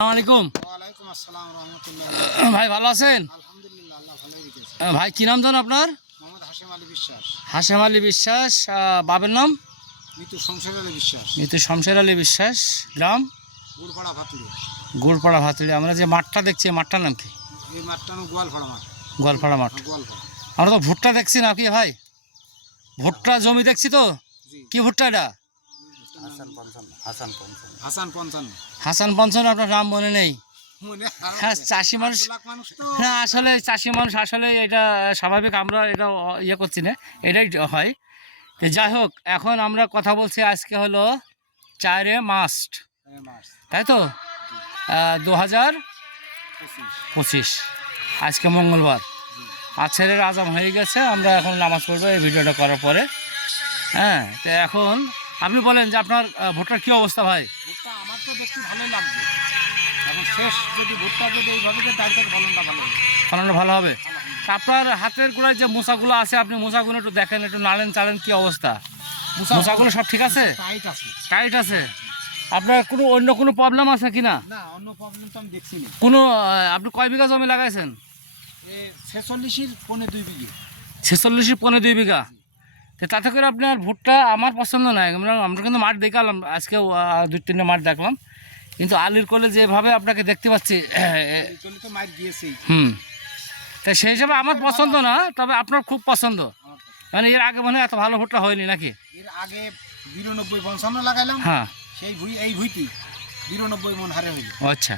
আলাইকুম। ভাই ভালো আছেন? ভাই কি নাম জান আপনার? মোহাম্মদ আলী বিশ্বাস। হাসেম আলী বিশ্বাস বাবার নাম? মৃত্যু শমশের আলী বিশ্বাস। গ্রাম? গুড়পাড়া ভাতুলি আমরা যে মাঠটা দেখছি মাঠটার নাম কি? গোয়ালপাড়া মাঠ। হ্যাঁ, আমরা তো ভুট্টা দেখছি না কি ভাই? ভুট্টা জমি দেখছি তো? কি ভুট্টা এটা? হাসান পঞ্চান্ন। হাসান পঞ্চান্ন। হাসান পঞ্চন আপনার নাম মনে নেই? হ্যাঁ চাষি মানুষ তো। হ্যাঁ আসলে চাষি মানুষ আসলে এটা স্বাভাবিক আমরা এটা ইয়ে করছি না এটাই হয়। তো যাই হোক এখন আমরা কথা বলছি আজকে হলো চারে মাস্ট তাই তো? দু হাজার পঁচিশ। পঁচিশ আজকে মঙ্গলবার। আছেরের আজাম হয়ে গেছে আমরা এখন নামাজ পড়ব এই ভিডিওটা করার পরে। হ্যাঁ তো এখন আপনি বলেন যে আপনার ভোটার কী অবস্থা ভাই? ভুট্টা আমার তো দেখতে ভালোই লাগছে। এখন শেষ যদি ভুট্টা যদি এইভাবে যে দাঁড়িয়ে থাকে ফলনটা ভালো হবে। ফলানো ভালো হবে? আপনার হাতের গোড়ায় যে মশাগুলো আছে আপনি মশাগুলো একটু দেখেন একটু নাড়েন চালেন কি অবস্থা? মশাগুলো সব ঠিক আছে? টাইট আছে। টাইট আছে? আপনার কোনো অন্য কোনো প্রবলেম আছে কি না অন্য প্রবলেম তো আমি দেখছি না। কোনো আপনি কয় বিঘা জমি লাগাইছেন? ছেচল্লিশের পৌনে দুই বিঘা। ছেচল্লিশের পনেরো দুই বিঘা। তো তাতে করে আপনার ভুট্টা আমার পছন্দ নয় আমরা আমরা কিন্তু মাঠ দেখালাম আজকেও দুই তিনটে মাঠ দেখলাম। কিন্তু আলির কলে যেভাবে আপনাকে দেখতে পাচ্ছি হুম। তা সেই হিসাবে আমার পছন্দ না তবে আপনার খুব পছন্দ। মানে এর আগে মনে হয় এত ভালো ভুট্টা হয়নি নাকি? এর আগে বিরানব্বই পঞ্চান্ন লাগাইলাম হ্যাঁ। সেই ভুই এই ভুইটি বিরানব্বই মন হারে হইল। আচ্ছা।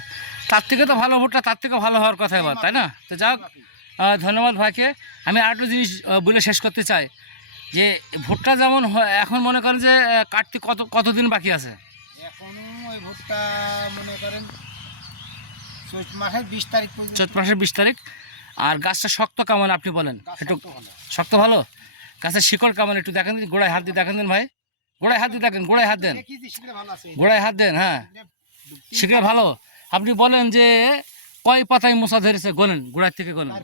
তার থেকে তো ভালো ভুট্টা তার থেকে ভালো হওয়ার কথা এবার তাই না? তো যাক ধন্যবাদ ভাইকে। আমি আরেকটা জিনিস বলে শেষ করতে চাই। যে ভুট্টা যেমন এখন মনে করেন যে কাটতে কত কতদিন বাকি আছে? এখনও ওই ভুট্টা মনে করেন চৈত মাসের বিশ তারিখ পর্যন্ত। চৈত মাসের বিশ তারিখ। আর গাছটা শক্ত কেমন আপনি বলেন? একটু শক্ত ভালো। গাছের শিকড় কেমন একটু দেখেন দিন, গোড়ায় হাত দিয়ে দেখেন দিন ভাই। গোড়ায় হাত দিয়ে দেখেন গোড়ায় হাত দেন। গোড়ায় হাত দেন হ্যাঁ। শিকড়ে ভালো? আপনি বলেন যে কয় পাতায় মশা ধরেছে গোলেন গোড়ার থেকে গোলেন?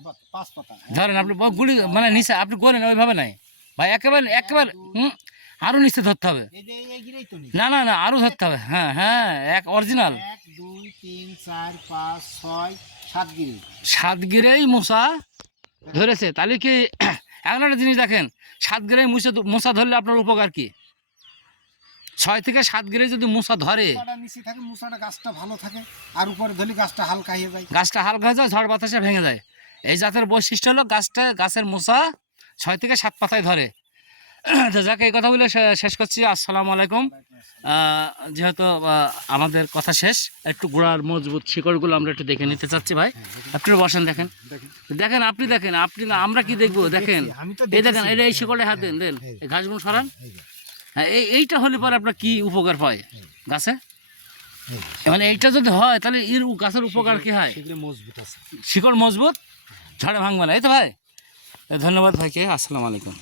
ধরেন আপনি গুলি মানে নিচে আপনি গোলেন ওইভাবে নাই? ভাই একেবারে একেবারে হুম? আরও নিচে ধরতে হবে। না না না আরও ধরতে হবে। হ্যাঁ হ্যাঁ এক অরিজিনাল দুই তিন চার পাঁচ ছয় সাত গিরি। সাত গিরেই মশা ধরেছে। তাহলে কি এমন একটা জিনিস দেখেন সাত গিরেই মুসা মশা ধরলে আপনার উপকার কি? ছয় থেকে সাত গিরে যদি মশা ধরে নিচে থাকে গাছটা ভালো থাকে আর উপরে ধরলে গাছটা হালকা হয়ে যায়। গাছটা হালকা হয়ে যায় ঝড় বাতাসে ভেঙে যায়। এই জাতের বৈশিষ্ট্য হলো গাছটা গাছের মশা ছয় থেকে সাত পাতায় ধরে। তো যাকে এই কথা বলে শেষ করছি। আসসালামু আলাইকুম। যেহেতু আমাদের কথা শেষ একটু গোড়ার মজবুত শিকড়গুলো আমরা একটু দেখে নিতে চাচ্ছি ভাই। আপনি বসেন দেখেন। দেখেন আপনি দেখেন আপনি আমরা কি দেখব? দেখেন। এই দেখেন এটা এই শিকড়ে হাত দেন দেন। এই ঘাসগুলো সরান। হ্যাঁ এই এইটা হলে পরে আপনার কী উপকার পায় গাছে? মানে এইটা যদি হয় তাহলে এর গাছের উপকার কি হয়? সেগুলো মজবুত শিকড় মজবুত? ঝড়ে ভাঙবে না। এই তো ভাই। ধন্যবাদ ভাইকে আসসালামু আলাইকুম।